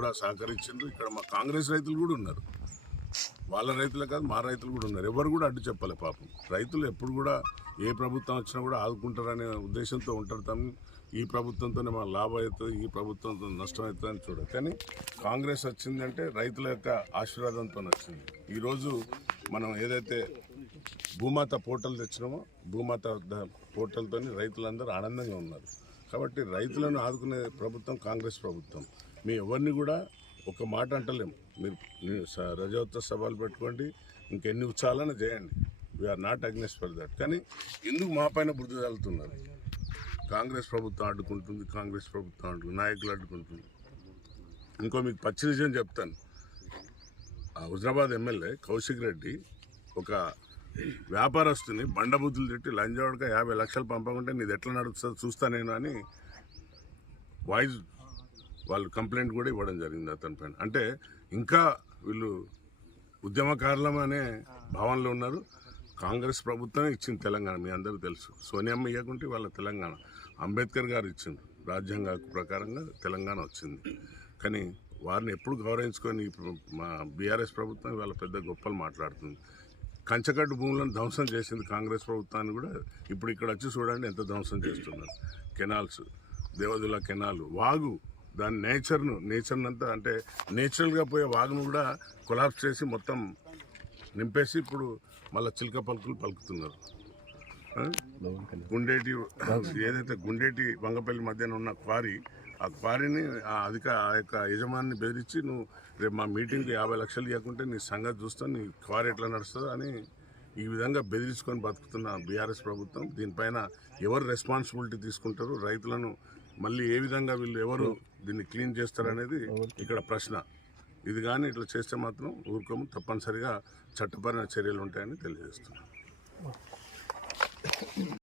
కూడా సహకరించారు. ఇక్కడ మా కాంగ్రెస్ రైతులు కూడా ఉన్నారు, వాళ్ళ రైతులే కాదు మా రైతులు కూడా ఉన్నారు. ఎవరు కూడా అడ్డు చెప్పలే. పాపం రైతులు ఎప్పుడు కూడా ఏ ప్రభుత్వం వచ్చినా కూడా ఆదుకుంటారనే ఉద్దేశంతో ఉంటారు. తమ ఈ ప్రభుత్వంతోనే మన లాభం అవుతుంది, ఈ ప్రభుత్వంతో నష్టం అవుతుంది అని చూడదు. కానీ కాంగ్రెస్ వచ్చిందంటే రైతుల యొక్క ఆశీర్వాదంతో వచ్చింది. ఈరోజు మనం ఏదైతే భూమాత పోర్టల్ తెచ్చినామో భూమాత పోర్టల్తో రైతులందరూ ఆనందంగా ఉన్నారు. కాబట్టి రైతులను ఆదుకునే ప్రభుత్వం కాంగ్రెస్ ప్రభుత్వం. మీ ఎవరిని కూడా ఒక మాట అంటలేము. మీరు రజోత్సవ సభలు పెట్టుకోండి, ఇంకెన్ని ఉత్సాహాలను చేయండి. We are not against for that. కానీ ఎందుకు మా పైన బుద్ధి తగులుతున్నారు? కాంగ్రెస్ ప్రభుత్వం అడ్డుకుంటుంది, కాంగ్రెస్ ప్రభుత్వం నాయకులు అడ్డుకుంటుంది. ఇంకో మీకు పచ్చి నిజం చెప్తాను. హుజరాబాద్ ఎమ్మెల్యే కౌశిక్ రెడ్డి ఒక వ్యాపారస్తుని బండబుద్ధులు తిట్టి లంజవాడక 50 లక్షలు పంపకుంటే నీది ఎట్లా నడుస్తుంది చూస్తా నేను అని వాయిస్ వాళ్ళు కంప్లైంట్ కూడా ఇవ్వడం జరిగింది అతని పైన. అంటే ఇంకా వీళ్ళు ఉద్యమకారులం అనే భావనలో ఉన్నారు. కాంగ్రెస్ ప్రభుత్వమే ఇచ్చింది తెలంగాణ, మీ అందరికీ తెలుసు. సోనియమ్మ ఇవ్వకుంటే వాళ్ళ తెలంగాణ అంబేద్కర్ గారు ఇచ్చింది, రాజ్యాంగ ప్రకారంగా తెలంగాణ వచ్చింది. కానీ వారిని ఎప్పుడు గౌరవించుకొని మా బీఆర్ఎస్ ప్రభుత్వం వాళ్ళ పెద్ద గొప్పలు మాట్లాడుతుంది. కంచకట్టు భూములను ధ్వంసం చేసింది కాంగ్రెస్ ప్రభుత్వాన్ని కూడా ఇప్పుడు ఇక్కడ వచ్చి చూడండి ఎంత ధ్వంసం చేస్తున్నారు. కెనాల్స్, దేవదుల కెనాల్, వాగు, దాని నేచర్ని అంతా అంటే నేచురల్గా పోయే వాగును కూడా కొలాప్స్ చేసి మొత్తం నింపేసి ఇప్పుడు మళ్ళీ చిలక పలుకులు పలుకుతున్నారు. గుండేటి ఏదైతే గుండేటి వంగపల్లి మధ్యన ఉన్న క్వారీ, ఆ క్వారీని ఆ యొక్క యజమానిని బెదిరించి నువ్వు రేపు మా మీటింగ్కి 50 లక్షలు ఇవ్వకుంటే నీ సంగతి చూస్తాను, నీ క్వారీ ఎట్లా నడుస్తుందో అని ఈ విధంగా బెదిరించుకొని బతుకుతున్న బీఆర్ఎస్ ప్రభుత్వం. దీనిపైన ఎవరు రెస్పాన్సిబిలిటీ తీసుకుంటారు? రైతులను మళ్ళీ ఏ విధంగా వీళ్ళు ఎవరు దీన్ని క్లీన్ చేస్తారనేది ఇక్కడ ప్రశ్న. ఇది కానీ ఇట్లా చేస్తే మాత్రం ఊరుకోము, తప్పనిసరిగా చట్టపరమైన చర్యలు ఉంటాయని తెలియజేస్తున్నాను.